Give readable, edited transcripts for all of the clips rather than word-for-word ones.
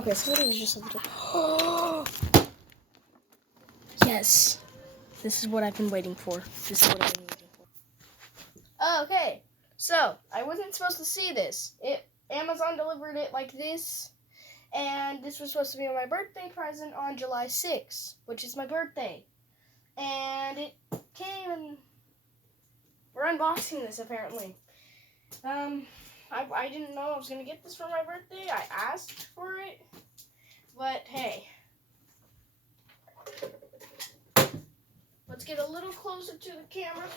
Okay, somebody was just like, oh, yes. This is what I've been waiting for. Okay, so I wasn't supposed to see this. Amazon delivered it like this, and this was supposed to be my birthday present on July 6th, which is my birthday. And it came, and we're unboxing this apparently. I didn't know I was gonna get this for my birthday. I asked for it, but hey. Let's get a little closer to the camera.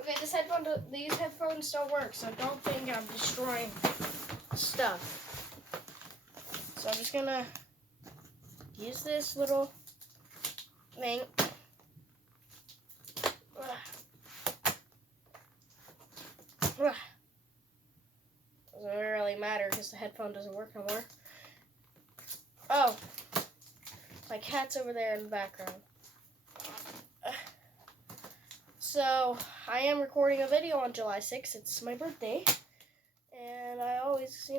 Okay, these headphones don't work, so don't think I'm destroying stuff. So I'm just gonna use this little thing. Doesn't really matter because the headphone doesn't work no more. Oh, my cat's over there in the background. So, I am recording a video on July 6th. It's my birthday. And I always,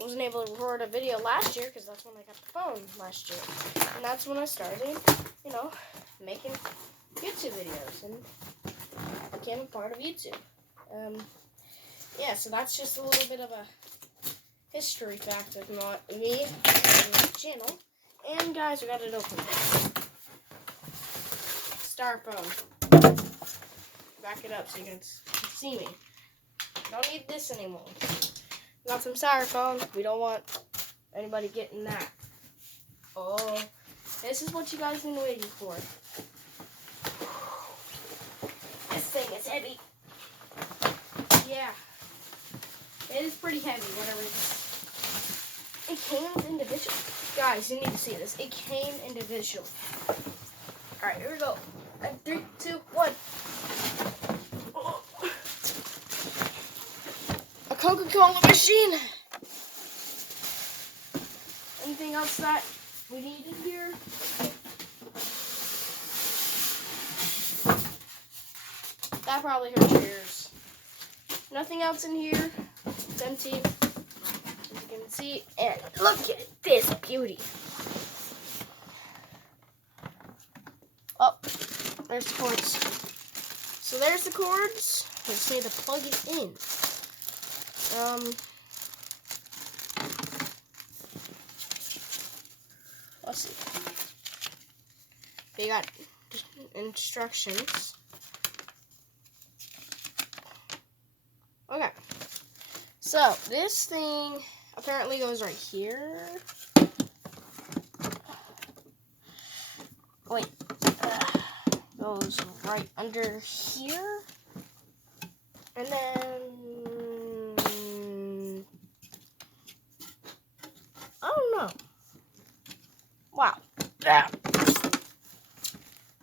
wasn't able to record a video last year because that's when I got the phone last year. And that's when I started, making YouTube videos and became a part of YouTube. So that's just a little bit of a history fact of me and my channel. And guys, we got it open. Styrofoam. Back it up so you can see me. Don't need this anymore. Got some styrofoam. We don't want anybody getting that. Oh, this is what you guys been waiting for. This thing is heavy. Yeah, it is pretty heavy. Whatever it is. It came individually. Guys, you need to see this. It came individually. All right, here we go. 3, 2, 1. A Coca-Cola machine. Anything else that we need in here? That probably hurt your ears. Nothing else in here. It's empty. As you can see. And look at this beauty. Oh, there's the cords. So there's the cords. I just need to plug it in. Let's see. They got instructions. Okay. So this thing apparently goes right here. Wait. Goes right under here. And then I don't know. Wow. Yeah.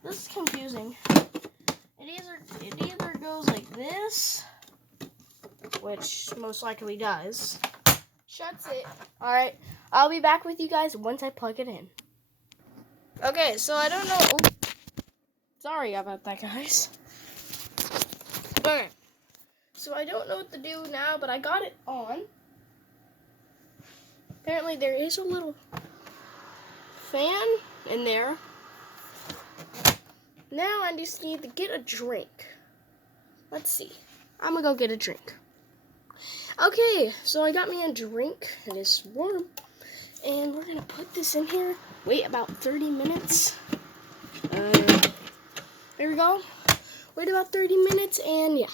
This is confusing. It either goes like this, which most likely does. Shuts it. Alright. I'll be back with you guys once I plug it in. Okay, so I don't know. Oh, sorry about that, guys. Okay. So I don't know what to do now, but I got it on. Apparently there is a little fan in there. Now I just need to get a drink. Let's see. I'm gonna go get a drink. Okay, so I got me a drink. It is warm. And we're gonna put this in here. Wait about 30 minutes. There we go. Wait about 30 minutes and yeah.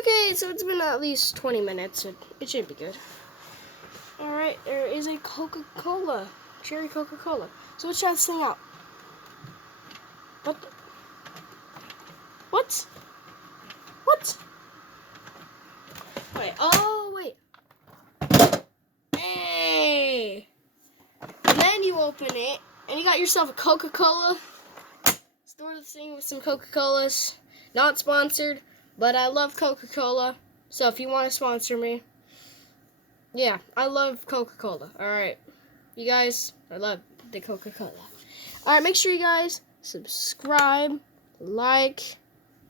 Okay, so it's been at least 20 minutes. It should be good. Alright, there is a Coca-Cola. Cherry Coca-Cola. So let's try this thing out. What? What? What? Wait, oh, wait. Hey! And then you open it, and you got yourself a Coca-Cola. Store this thing with some Coca-Colas. Not sponsored, but I love Coca-Cola. So if you want to sponsor me, yeah, I love Coca-Cola. Alright. You guys, I love the Coca-Cola. Alright, make sure you guys subscribe, like,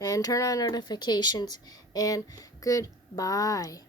and turn on notifications. And goodbye.